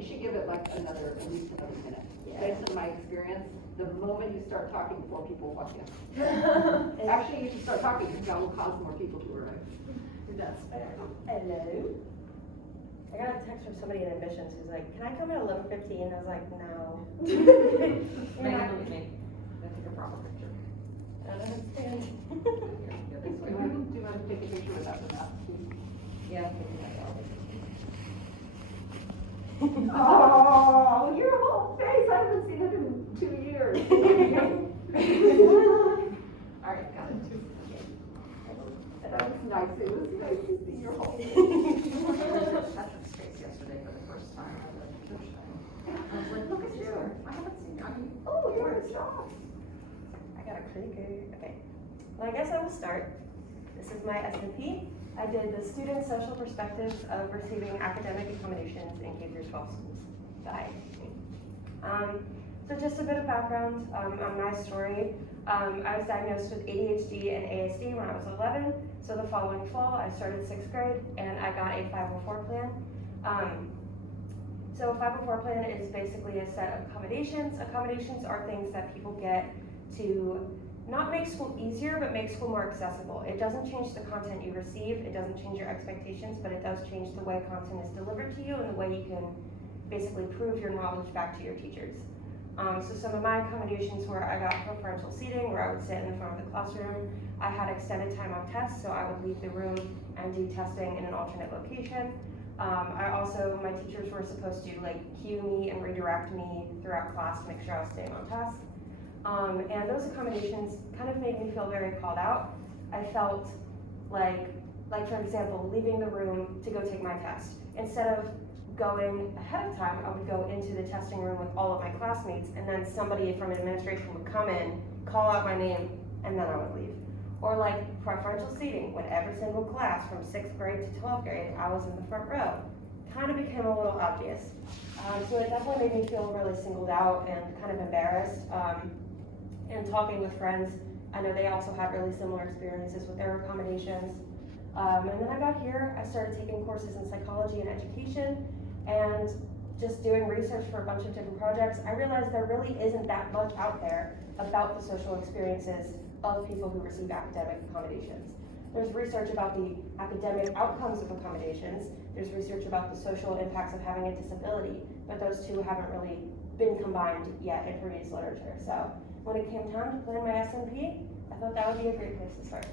you should give it like at least another minute. Yeah. Based on my experience, the moment you start talking, more people walk in. Actually, you should start talking because that will cause more people to arrive. That's fair. Hello. I got a text from somebody in admissions who's like, "Can I come at 11:15?" I was like, "No." Maybe look at me. Let's take a proper picture. I don't understand. Do you want to take a picture without the mask? Yeah, I'm taking that out. Oh, your whole face! I haven't seen it in 2 years. All right, got it. That was nice. It was nice to see your whole face. Patrick's face yesterday for the first time. I was like, look at you. I haven't seen you. I mean, oh, you're a star. I got a creaker. Okay. Well, I guess I will start. This is my SMP. I did the student social perspectives of receiving academic accommodations in K-12 schools. So just a bit of background on my story. I was diagnosed with ADHD and ASD when I was 11. So the following fall, I started 6th grade and I got a 504 plan. So a 504 plan is basically a set of accommodations. Accommodations are things that people get to not make school easier, but make school more accessible. It doesn't change the content you receive, it doesn't change your expectations, but it does change the way content is delivered to you and the way you can basically prove your knowledge back to your teachers. So some of my accommodations were I got preferential seating where I would sit in the front of the classroom. I had extended time on tests, so I would leave the room and do testing in an alternate location. My teachers were supposed to like cue me and redirect me throughout class to make sure I was staying on task. And those accommodations kind of made me feel very called out. I felt like for example, leaving the room to go take my test. Instead of going ahead of time, I would go into the testing room with all of my classmates, and then somebody from administration would come in, call out my name, and then I would leave. Or like preferential seating, when every single class from 6th grade to 12th grade, I was in the front row. Kind of became a little obvious. So it definitely made me feel really singled out and kind of embarrassed. And talking with friends, I know they also had really similar experiences with their accommodations. And then I got here, I started taking courses in psychology and education, and just doing research for a bunch of different projects, I realized there really isn't that much out there about the social experiences of people who receive academic accommodations. There's research about the academic outcomes of accommodations, there's research about the social impacts of having a disability, but those two haven't really been combined yet in previous literature. So when it came time to plan my SMP, I thought that would be a great place to start.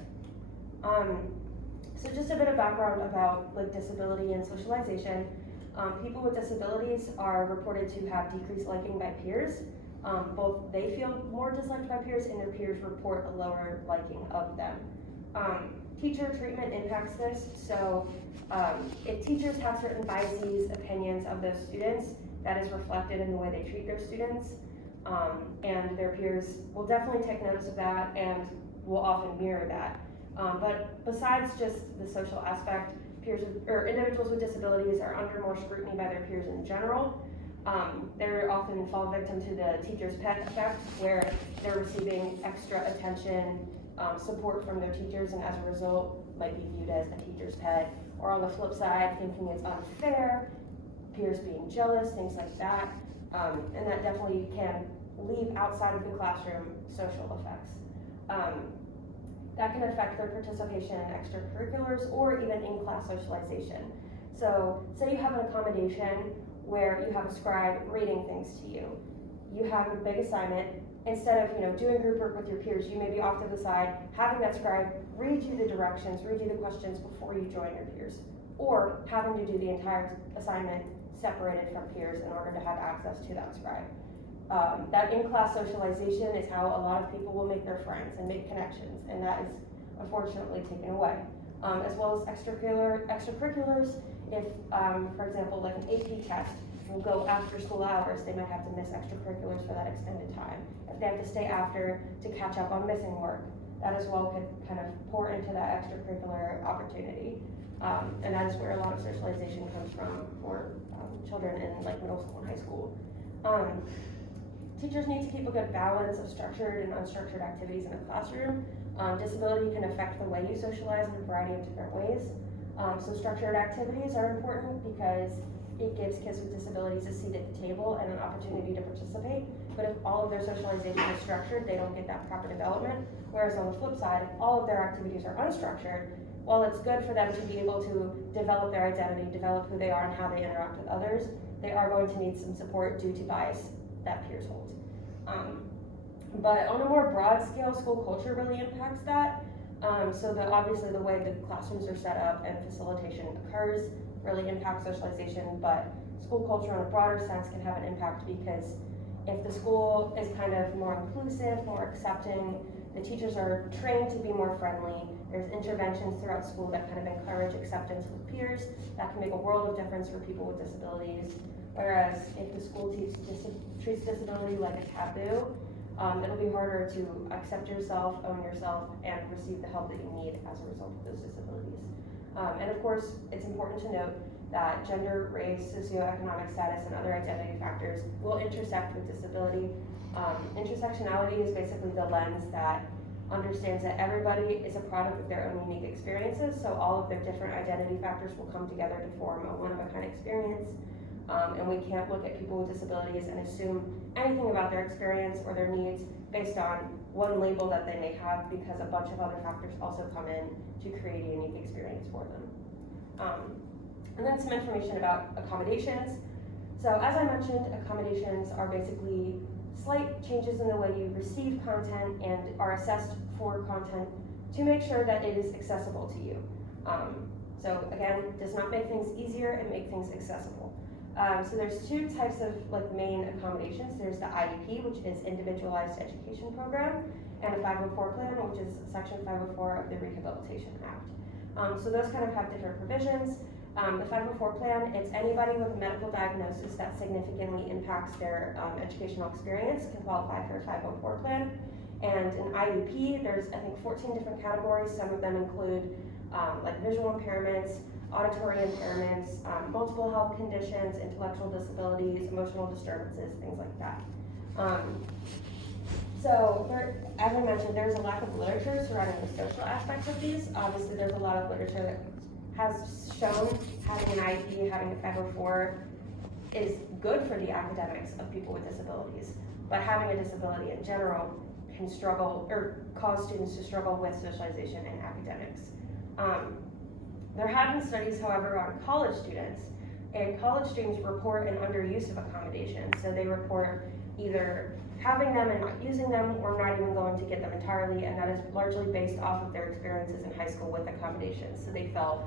So just a bit of background about like disability and socialization. People with disabilities are reported to have decreased liking by peers. Both they feel more disliked by peers and their peers report a lower liking of them. Teacher treatment impacts this, so if teachers have certain biases, opinions of those students, that is reflected in the way they treat their students, and their peers will definitely take notice of that and will often mirror that. But besides just the social aspect, individuals with disabilities are under more scrutiny by their peers in general. They're often fall victim to the teacher's pet effect, where they're receiving extra attention, support from their teachers, and as a result might be viewed as a teacher's pet. Or on the flip side, thinking it's unfair, peers being jealous, things like that. And that definitely can leave outside of the classroom social effects. That can affect their participation in extracurriculars or even in-class socialization. So say you have an accommodation where you have a scribe reading things to you. You have a big assignment. Instead of doing group work with your peers, you may be off to the side, having that scribe read you the directions, read you the questions before you join your peers. Or having to do the entire assignment separated from peers in order to have access to that scribe. That in-class socialization is how a lot of people will make their friends and make connections, and that is unfortunately taken away. As well as extracurriculars, if, for example, like an AP test will go after school hours, they might have to miss extracurriculars for that extended time. If they have to stay after to catch up on missing work, that as well could kind of pour into that extracurricular opportunity. And that is where a lot of socialization comes from for children in like middle school and high school. Teachers need to keep a good balance of structured and unstructured activities in the classroom. Disability can affect the way you socialize in a variety of different ways. So structured activities are important because it gives kids with disabilities a seat at the table and an opportunity to participate. But if all of their socialization is structured, they don't get that proper development. Whereas on the flip side, if all of their activities are unstructured, while it's good for them to be able to develop their identity, develop who they are and how they interact with others, they are going to need some support due to bias that peers hold. But on a more broad scale, school culture really impacts that. So obviously the way the classrooms are set up and facilitation occurs really impacts socialization, but school culture in a broader sense can have an impact because if the school is kind of more inclusive, more accepting, the teachers are trained to be more friendly, there's interventions throughout school that kind of encourage acceptance with peers, that can make a world of difference for people with disabilities. Whereas if the school treats disability like a taboo, it'll be harder to accept yourself, own yourself, and receive the help that you need as a result of those disabilities. And of course, it's important to note that gender, race, socioeconomic status, and other identity factors will intersect with disability. Intersectionality is basically the lens that understands that everybody is a product of their own unique experiences, so all of their different identity factors will come together to form a one-of-a-kind experience. And we can't look at people with disabilities and assume anything about their experience or their needs based on one label that they may have, because a bunch of other factors also come in to create a unique experience for them. And then some information about accommodations. So as I mentioned, accommodations are basically slight changes in the way you receive content and are assessed for content to make sure that it is accessible to you. So again, does not make things easier, it makes things accessible. So there's two types of main accommodations. There's the IEP, which is Individualized Education Program, and a 504 plan, which is Section 504 of the Rehabilitation Act. So those kind of have different provisions. The 504 plan, it's anybody with a medical diagnosis that significantly impacts their educational experience can qualify for a 504 plan. And an IEP, there's I think 14 different categories. Some of them include visual impairments, auditory impairments, multiple health conditions, intellectual disabilities, emotional disturbances, things like that. So as I mentioned, there's a lack of literature surrounding the social aspects of these. Obviously, there's a lot of literature that has shown having an IEP, having a 504 is good for the academics of people with disabilities, but having a disability in general can struggle or cause students to struggle with socialization and academics. There have been studies, however, on college students, and college students report an underuse of accommodations. So they report either having them and not using them, or not even going to get them entirely, and that is largely based off of their experiences in high school with accommodations. So they felt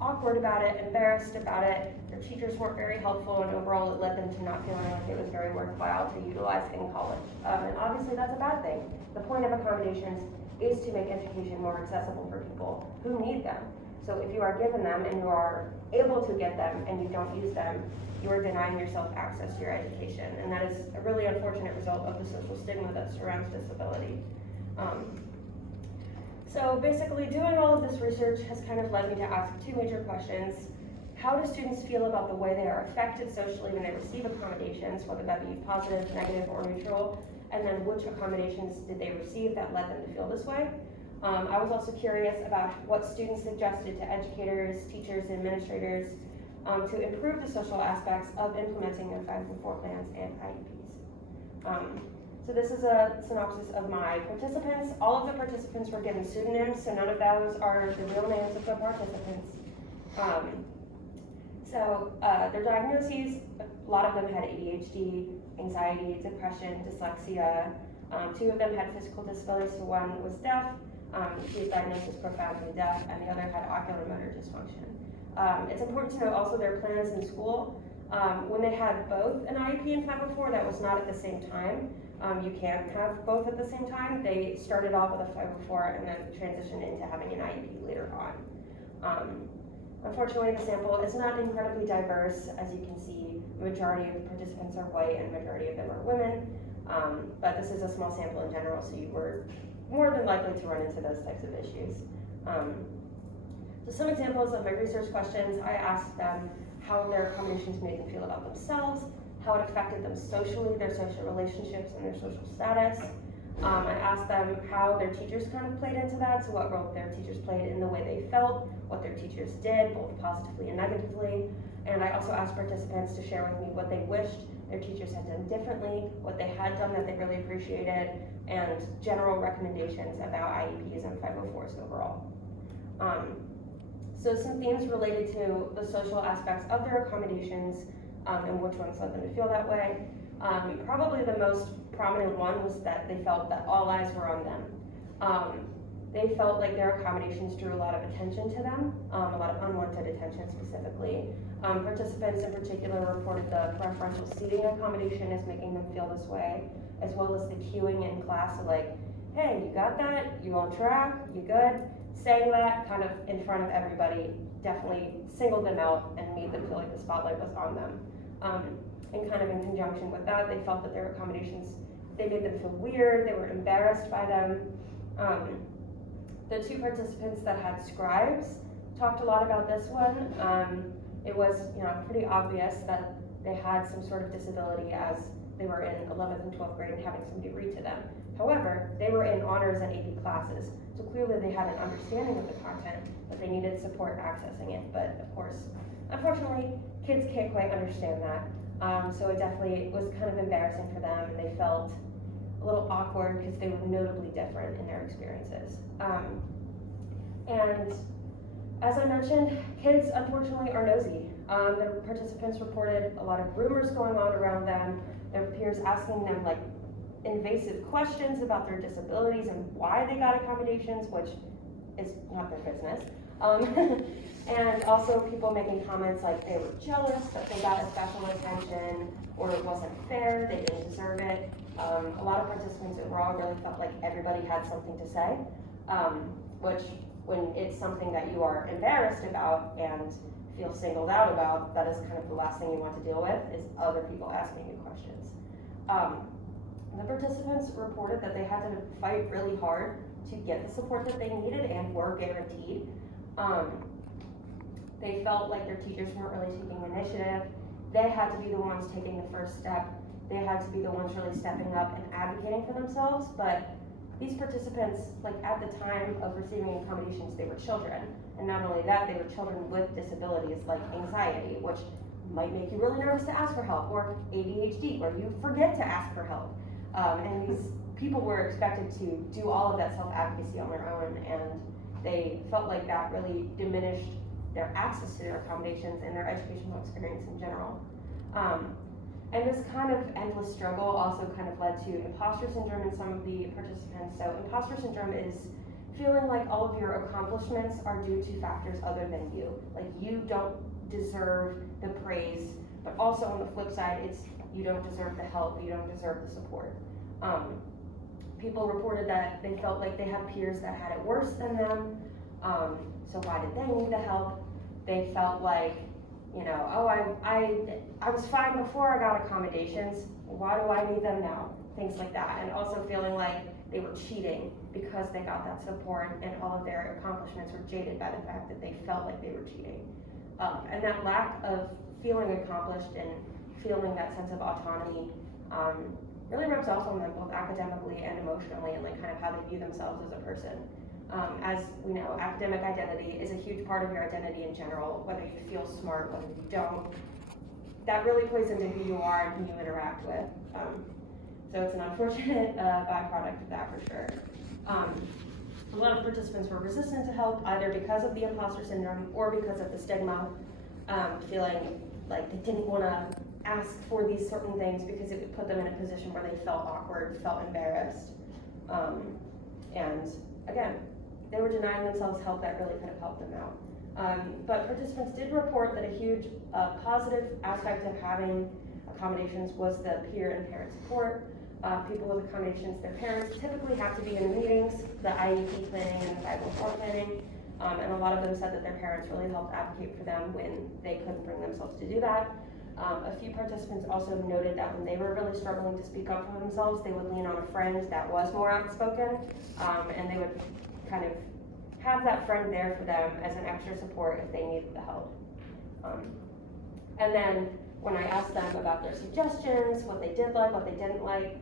awkward about it, embarrassed about it, their teachers weren't very helpful, and overall it led them to not feeling like it was very worthwhile to utilize in college. And obviously that's a bad thing. The point of accommodations is to make education more accessible for people who need them. So if you are given them and you are able to get them and you don't use them, you are denying yourself access to your education. And that is a really unfortunate result of the social stigma that surrounds disability. So basically doing all of this research has kind of led me to ask two major questions. How do students feel about the way they are affected socially when they receive accommodations, whether that be positive, negative, or neutral? And then which accommodations did they receive that led them to feel this way? I was also curious about what students suggested to educators, teachers, and administrators to improve the social aspects of implementing their 504 plans and IEPs. So this is a synopsis of my participants. All of the participants were given pseudonyms, so none of those are the real names of the participants. Their diagnoses, a lot of them had ADHD, anxiety, depression, dyslexia. Two of them had physical disabilities, so one was deaf. She was diagnosed as profoundly deaf, and the other had ocular motor dysfunction. It's important to note also their plans in school. When they had both an IEP and 504, that was not at the same time. You can't have both at the same time. They started off with a 504 and then transitioned into having an IEP later on. Unfortunately, the sample is not incredibly diverse. As you can see, the majority of the participants are white and the majority of them are women. But this is a small sample in general, so you were more than likely to run into those types of issues. So some examples of my research questions, I asked them how their accommodations made them feel about themselves, how it affected them socially, their social relationships and their social status. I asked them how their teachers kind of played into that, so what role their teachers played in the way they felt, what their teachers did, both positively and negatively. And I also asked participants to share with me what they wished their teachers had done differently, what they had done that they really appreciated, and general recommendations about IEPs and 504s overall. So some themes related to the social aspects of their accommodations and which ones led them to feel that way. Probably the most prominent one was that they felt that all eyes were on them. They felt like their accommodations drew a lot of attention to them, a lot of unwanted attention specifically. Participants in particular reported the preferential seating accommodation as making them feel this way, as well as the cueing in class of like, hey, you got that? You on track? You good? Saying that kind of in front of everybody definitely singled them out and made them feel like the spotlight was on them. And kind of in conjunction with that, they felt that their accommodations, they made them feel weird, they were embarrassed by them. The two participants that had scribes talked a lot about this one. It was, pretty obvious that they had some sort of disability as they were in 11th and 12th grade and having somebody read to them. However, they were in honors and AP classes, so clearly they had an understanding of the content, but they needed support accessing it. But of course, unfortunately, kids can't quite understand that. So it definitely was kind of embarrassing for them, and they felt a little awkward because they were notably different in their experiences. And as I mentioned, kids unfortunately are nosy. The participants reported a lot of rumors going on around them, their peers asking them like invasive questions about their disabilities and why they got accommodations, which is not their business. And also people making comments like they were jealous that they got a special attention, or it wasn't fair, they didn't deserve it. A lot of participants overall really felt like everybody had something to say, which when it's something that you are embarrassed about and feel singled out about, that is kind of the last thing you want to deal with, is other people asking you questions. The participants reported that they had to fight really hard to get the support that they needed and were guaranteed. They felt like their teachers weren't really taking initiative. They had to be the ones taking the first step. They had to be the ones really stepping up and advocating for themselves. But these participants, like at the time of receiving accommodations, they were children. And not only that, they were children with disabilities like anxiety, which might make you really nervous to ask for help, or ADHD, where you forget to ask for help. And these people were expected to do all of that self-advocacy on their own, and they felt like that really diminished their access to their accommodations and their educational experience in general. And this kind of endless struggle also kind of led to imposter syndrome in some of the participants. So imposter syndrome is feeling like all of your accomplishments are due to factors other than you. Like you don't deserve the praise, but also on the flip side, it's you don't deserve the help, you don't deserve the support. People reported that they felt like they had peers that had it worse than them, so why did they need the help? They felt like, I was fine before I got accommodations, why do I need them now? Things like that, and also feeling like they were cheating because they got that support and all of their accomplishments were jaded by the fact that they felt like they were cheating. And that lack of feeling accomplished and feeling that sense of autonomy really rubs off on them both academically and emotionally, and like kind of how they view themselves as a person. As we know, academic identity is a huge part of your identity in general, whether you feel smart, whether you don't. That really plays into who you are and who you interact with. So it's an unfortunate byproduct of that for sure. A lot of participants were resistant to help, either because of the imposter syndrome or because of the stigma, feeling like they didn't want to ask for these certain things because it would put them in a position where they felt awkward, felt embarrassed. And again, they were denying themselves help that really could have helped them out. But participants did report that a huge positive aspect of having accommodations was the peer and parent support. People with accommodations, their parents typically have to be in the meetings, the IEP planning and the 504 planning, and a lot of them said that their parents really helped advocate for them when they couldn't bring themselves to do that. A few participants also noted that when they were really struggling to speak up for themselves, they would lean on a friend that was more outspoken, and they would kind of have that friend there for them as an extra support if they needed the help. And then when I asked them about their suggestions, what they did like, what they didn't like,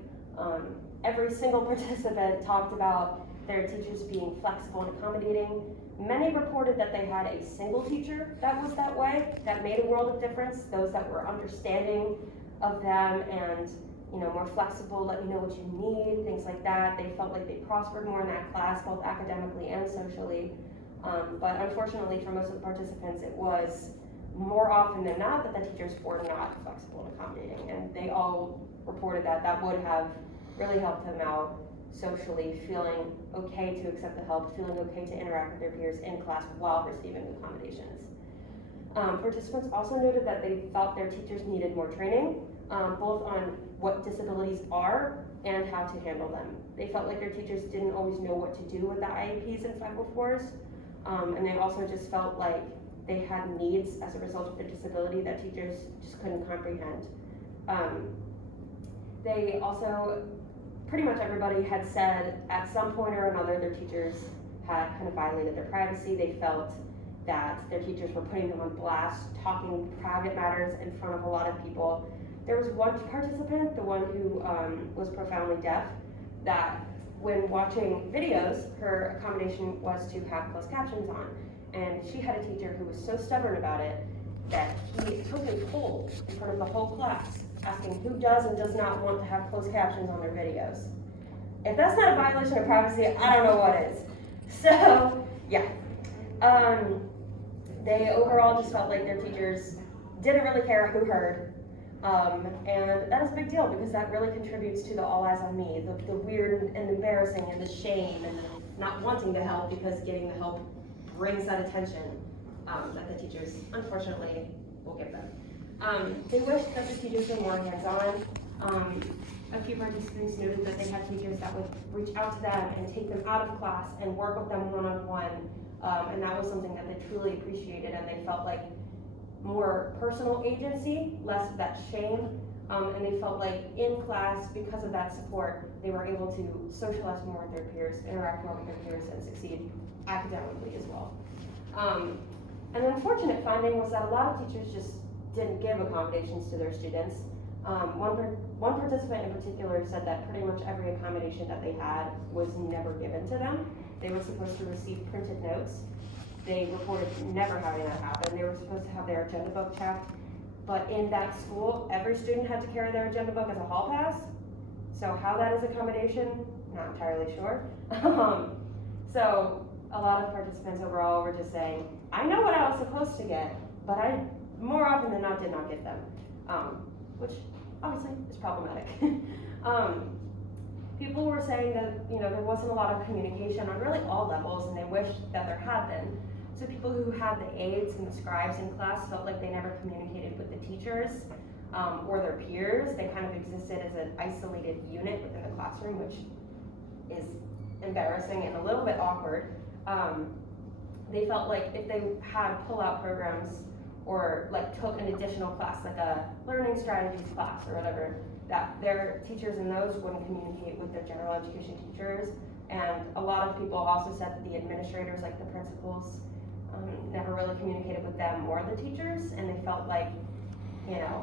every single participant talked about their teachers being flexible and accommodating. Many reported that they had a single teacher that was that way, that made a world of difference, those that were understanding of them and more flexible, let you know what you need, things like that. They felt like they prospered more in that class, both academically and socially. But unfortunately for most of the participants, it was more often than not that the teachers were not flexible and accommodating, and they all reported that that would have really helped them out socially, feeling okay to accept the help, feeling okay to interact with their peers in class while receiving accommodations. Participants also noted that they felt their teachers needed more training, both on what disabilities are and how to handle them. They felt like their teachers didn't always know what to do with the IEPs and 504s, and they also just felt like they had needs as a result of their disability that teachers just couldn't comprehend. They also, pretty much everybody had said at some point or another their teachers had kind of violated their privacy. They felt that their teachers were putting them on blast, talking private matters in front of a lot of people. There was one participant, the one who was profoundly deaf, that when watching videos, her accommodation was to have closed captions on. And she had a teacher who was so stubborn about it that he took a poll in front of the whole class, asking who does and does not want to have closed captions on their videos. If that's not a violation of privacy, I don't know what is. So, yeah. They overall just felt like their teachers didn't really care who heard. And that is a big deal because that really contributes to the all eyes on me, the weird and embarrassing and the shame and the not wanting to help because getting the help brings that attention that the teachers unfortunately will give them. They wish that the teachers were more hands-on. A few participants noted that they had teachers that would reach out to them and take them out of class and work with them one-on-one, and that was something that they truly appreciated, and they felt like more personal agency, less of that shame, and they felt like in class, because of that support, they were able to socialize more with their peers, interact more with their peers, and succeed academically as well. An unfortunate finding was that a lot of teachers just didn't give accommodations to their students. One participant in particular said that pretty much every accommodation that they had was never given to them. They were supposed to receive printed notes. They reported never having that happen. They were supposed to have their agenda book checked, but in that school, every student had to carry their agenda book as a hall pass. So how that is accommodation, not entirely sure. So a lot of participants overall were just saying, I know what I was supposed to get, but I more often than not did not get them, which obviously is problematic. People were saying that there wasn't a lot of communication on really all levels, and they wished that there had been. So people who had the aides and the scribes in class felt like they never communicated with the teachers or their peers. They kind of existed as an isolated unit within the classroom, which is embarrassing and a little bit awkward. They felt like if they had pull-out programs or took an additional class, like a learning strategies class or whatever, that their teachers in those wouldn't communicate with their general education teachers. And a lot of people also said that the administrators, like the principals, never really communicated with them or the teachers, and they felt like,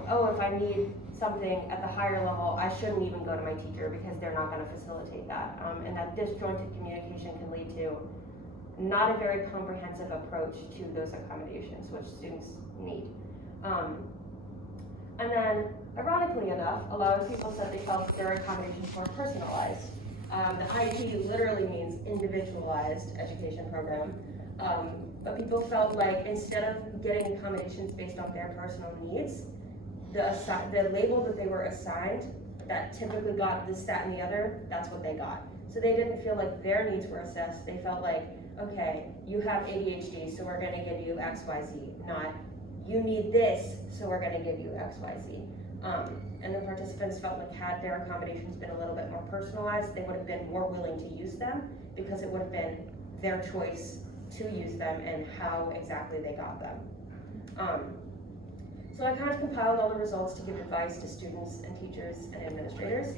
oh, if I need something at the higher level, I shouldn't even go to my teacher because they're not going to facilitate that. And that disjointed communication can lead to not a very comprehensive approach to those accommodations, which students need. And then, ironically enough, a lot of people said they felt that their accommodations were personalized. The IEP literally means individualized education program. But people felt like instead of getting accommodations based on their personal needs, the label that they were assigned that typically got this, that, and the other, that's what they got. So they didn't feel like their needs were assessed. They felt like, okay, you have ADHD, so we're gonna give you X, Y, Z, not you need this, so we're gonna give you X, Y, Z. And the participants felt like had their accommodations been a little bit more personalized, they would have been more willing to use them because it would have been their choice to use them and how exactly they got them. So I kind of compiled all the results to give advice to students and teachers and administrators.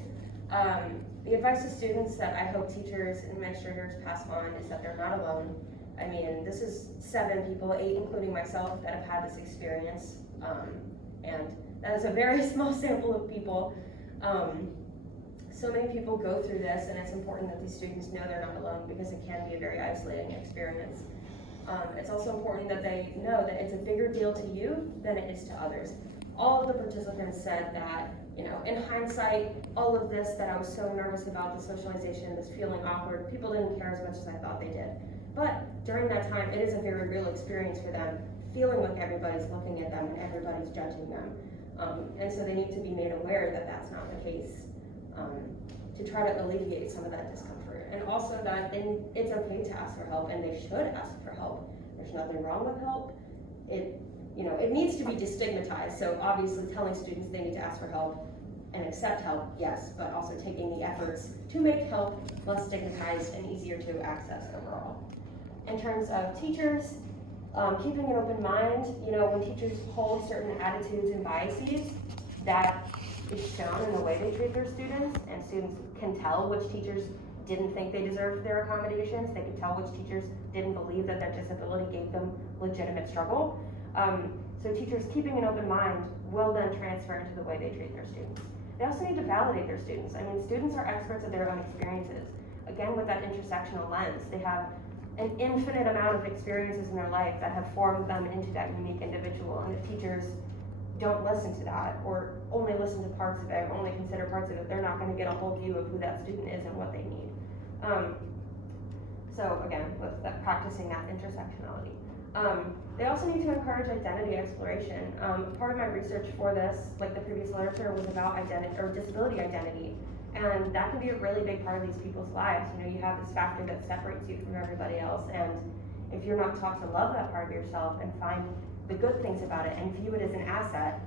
The advice to students that I hope teachers and administrators pass on is that they're not alone. I mean, this is 7 people, 8 including myself, that have had this experience, and that is a very small sample of people. So many people go through this, and it's important that these students know they're not alone because it can be a very isolating experience. It's also important that they know that it's a bigger deal to you than it is to others. All of the participants said that, in hindsight, all of this that I was so nervous about, the socialization, this feeling awkward, people didn't care as much as I thought they did. But during that time, it is a very real experience for them, feeling like everybody's looking at them and everybody's judging them. And so they need to be made aware that that's not the case, to try to alleviate some of that discomfort. And also that it's okay to ask for help, and they should ask for help. There's nothing wrong with help. It needs to be destigmatized, so obviously telling students they need to ask for help and accept help, yes, but also taking the efforts to make help less stigmatized and easier to access overall. In terms of teachers, keeping an open mind, when teachers hold certain attitudes and biases, that is shown in the way they treat their students, and students can tell which teachers didn't think they deserved their accommodations. They could tell which teachers didn't believe that their disability gave them legitimate struggle. So teachers keeping an open mind will then transfer into the way they treat their students. They also need to validate their students. Students are experts of their own experiences. Again, with that intersectional lens, they have an infinite amount of experiences in their life that have formed them into that unique individual. And if teachers don't listen to that, or only listen to parts of it, or only consider parts of it, they're not going to get a whole view of who that student is and what they need. So again, with that, practicing that intersectionality. They also need to encourage identity exploration. Part of my research for this, like the previous literature, was about identity or disability identity. And that can be a really big part of these people's lives. You have this factor that separates you from everybody else, and if you're not taught to love that part of yourself and find the good things about it and view it as an asset,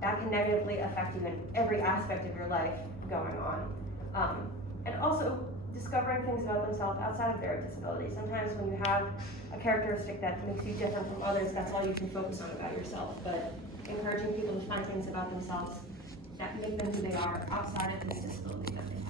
that can negatively affect you in every aspect of your life going on. And also discovering things about themselves outside of their disability. Sometimes when you have a characteristic that makes you different from others, that's all you can focus on about yourself. But encouraging people to find things about themselves that make them who they are outside of this disability that they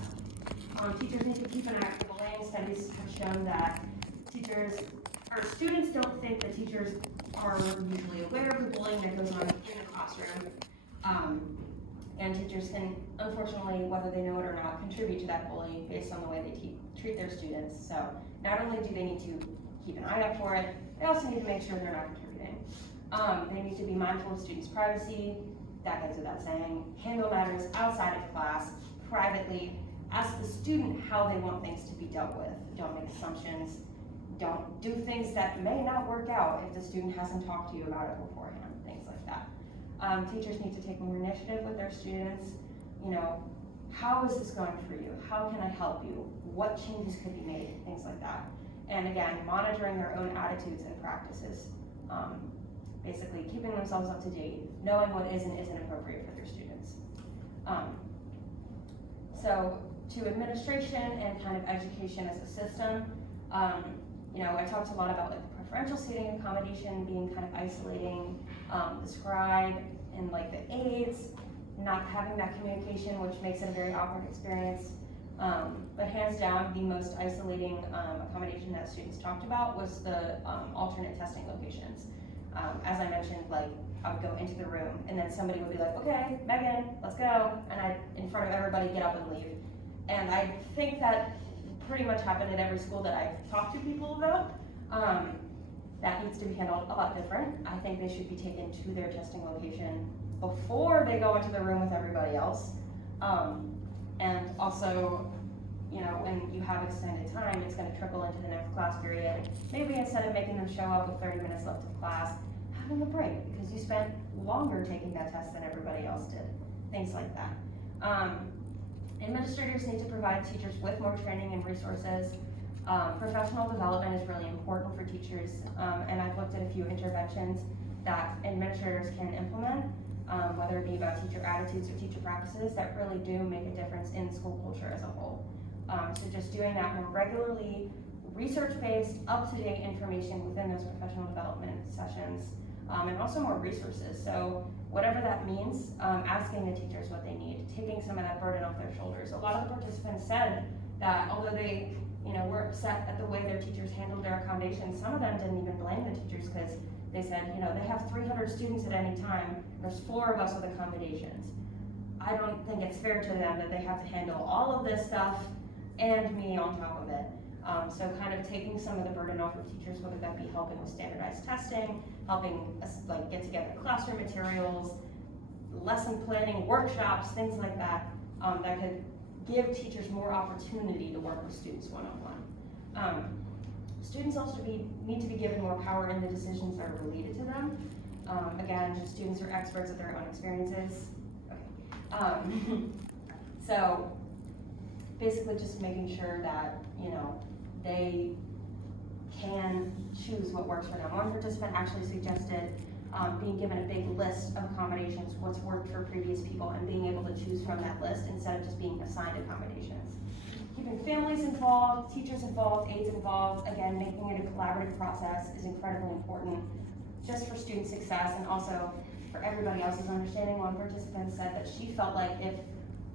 have. Teachers need to keep an eye on bullying. Studies have shown that students don't think that teachers are usually aware of the bullying that goes on in the classroom. And teachers can, unfortunately, whether they know it or not, contribute to that bullying based on the way they treat their students. So not only do they need to keep an eye out for it, they also need to make sure they're not contributing. They need to be mindful of students' privacy. That goes without saying. Handle matters outside of class, privately. Ask the student how they want things to be dealt with. Don't make assumptions. Don't do things that may not work out if the student hasn't talked to you about it beforehand, things like that. Teachers need to take more initiative with their students. How is this going for you? How can I help you? What changes could be made? Things like that. And again, monitoring their own attitudes and practices. Basically keeping themselves up to date, knowing what is and isn't appropriate for their students. So to administration and kind of education as a system, I talked a lot about like the preferential seating accommodation being kind of isolating, the scribe and like the aides, not having that communication, which makes it a very awkward experience. But hands down, the most isolating accommodation that students talked about was the alternate testing locations. As I mentioned, like I would go into the room and then somebody would be like, okay, Megan, let's go. And I'd, in front of everybody, get up and leave. And I think that pretty much happened at every school that I've talked to people about. That needs to be handled a lot different. I think they should be taken to their testing location before they go into the room with everybody else. And also, when you have extended time, it's going to trickle into the next class period. Maybe instead of making them show up with 30 minutes left of class, have them a break because you spent longer taking that test than everybody else did. Things like that. Administrators need to provide teachers with more training and resources. Professional development is really important for teachers, and I've looked at a few interventions that administrators can implement, whether it be about teacher attitudes or teacher practices that really do make a difference in school culture as a whole. So just doing that more regularly, research-based, up-to-date information within those professional development sessions, and also more resources. So whatever that means, asking the teachers what they need, taking some of that burden off their shoulders. A lot of the participants said that although they were upset at the way their teachers handled their accommodations, some of them didn't even blame the teachers because they said, they have 300 students at any time, there's 4 of us with accommodations. I don't think it's fair to them that they have to handle all of this stuff and me on top of it. So kind of taking some of the burden off of teachers, whether that be helping with standardized testing, helping us like get together classroom materials, lesson planning, workshops, things like that, that could give teachers more opportunity to work with students one-on-one. Students also need to be given more power in the decisions that are related to them. Again, students are experts at their own experiences. Okay. So basically just making sure that, you know, they can choose what works for them. One participant actually suggested being given a big list of accommodations, what's worked for previous people, and being able to choose from that list instead of just being assigned accommodations. Keeping families involved, teachers involved, aides involved, again, making it a collaborative process is incredibly important just for student success and also for everybody else's understanding. One participant said that she felt like if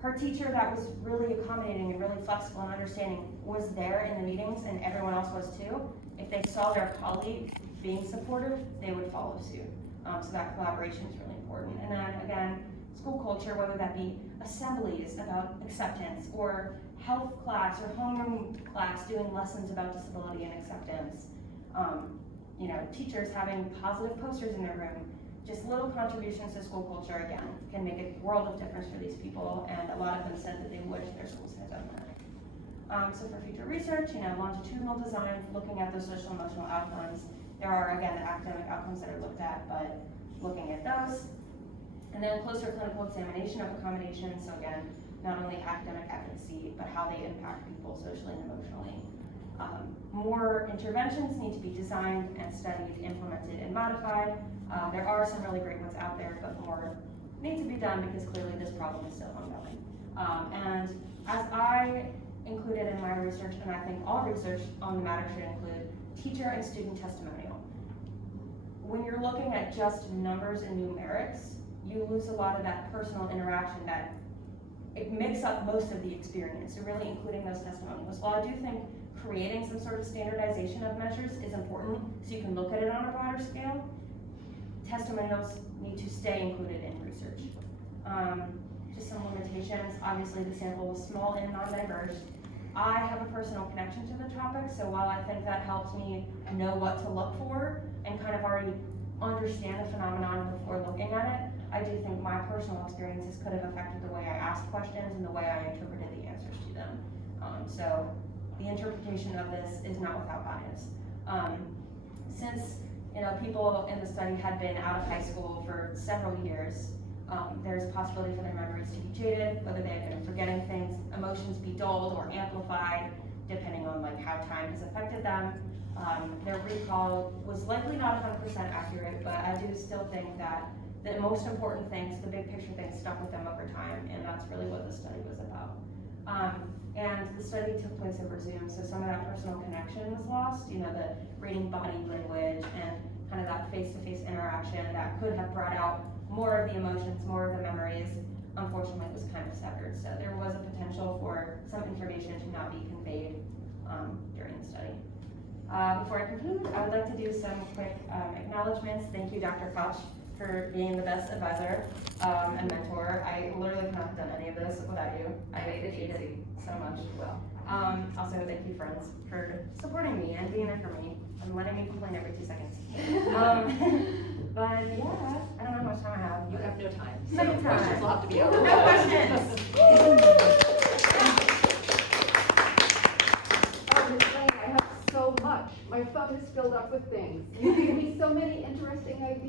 her teacher that was really accommodating and really flexible and understanding was there in the meetings and everyone else was too, if they saw their colleague being supportive, they would follow suit. So that collaboration is really important. And then again, school culture, whether that be assemblies about acceptance or health class or homeroom class doing lessons about disability and acceptance. You know, teachers having positive posters in their room, just little contributions to school culture, again, can make a world of difference for these people, and a lot of them said that they wish their schools had done that. So for future research, you know, longitudinal design, looking at those social emotional outcomes. There are, again, the academic outcomes that are looked at, but looking at those. And then closer clinical examination of accommodations, so again, not only academic efficacy, but how they impact people socially and emotionally. More interventions need to be designed and studied, implemented, and modified. There are some really great ones out there, but more need to be done because clearly this problem is still ongoing. And as I included in my research, and I think all research on the matter should include, teacher and student testimonial. When you're looking at just numbers and numerics, you lose a lot of that personal interaction that it makes up most of the experience. So really including those testimonials. While I do think creating some sort of standardization of measures is important so you can look at it on a broader scale, testimonials need to stay included in research. Just some limitations. Obviously the sample was small and non-diverse. I have a personal connection to the topic, so while I think that helps me know what to look for and kind of already understand the phenomenon before looking at it, I do think my personal experiences could have affected the way I asked questions and the way I interpreted the answers to them. So the interpretation of this is not without bias. Since people in the study had been out of high school for several years, there's a possibility for their memories to be jaded, whether they have been forgetting things, emotions be dulled or amplified, depending on how time has affected them. Their recall was likely not 100% accurate, but I do still think that the most important things, the big picture things, stuck with them over time, and that's really what the study was about. And the study took place over Zoom, so some of that personal connection was lost, the reading body language and kind of that face-to-face interaction that could have brought out more of the emotions, more of the memories, unfortunately was kind of severed. So there was a potential for some information to not be conveyed during the study. Before I conclude, I would like to do some quick acknowledgements. Thank you, Dr. Koch, for being the best advisor and mentor. I literally could not have done any of this without you. I appreciate it so much. Well, also thank you, friends, for supporting me and being there for me and letting me complain every 2 seconds. But yeah, I don't know how much time I have. You have no time. No time. Questions will have to be out. No questions. Oh, Ms. Lane, I have so much. My phone is filled up with things. You gave me so many interesting ideas.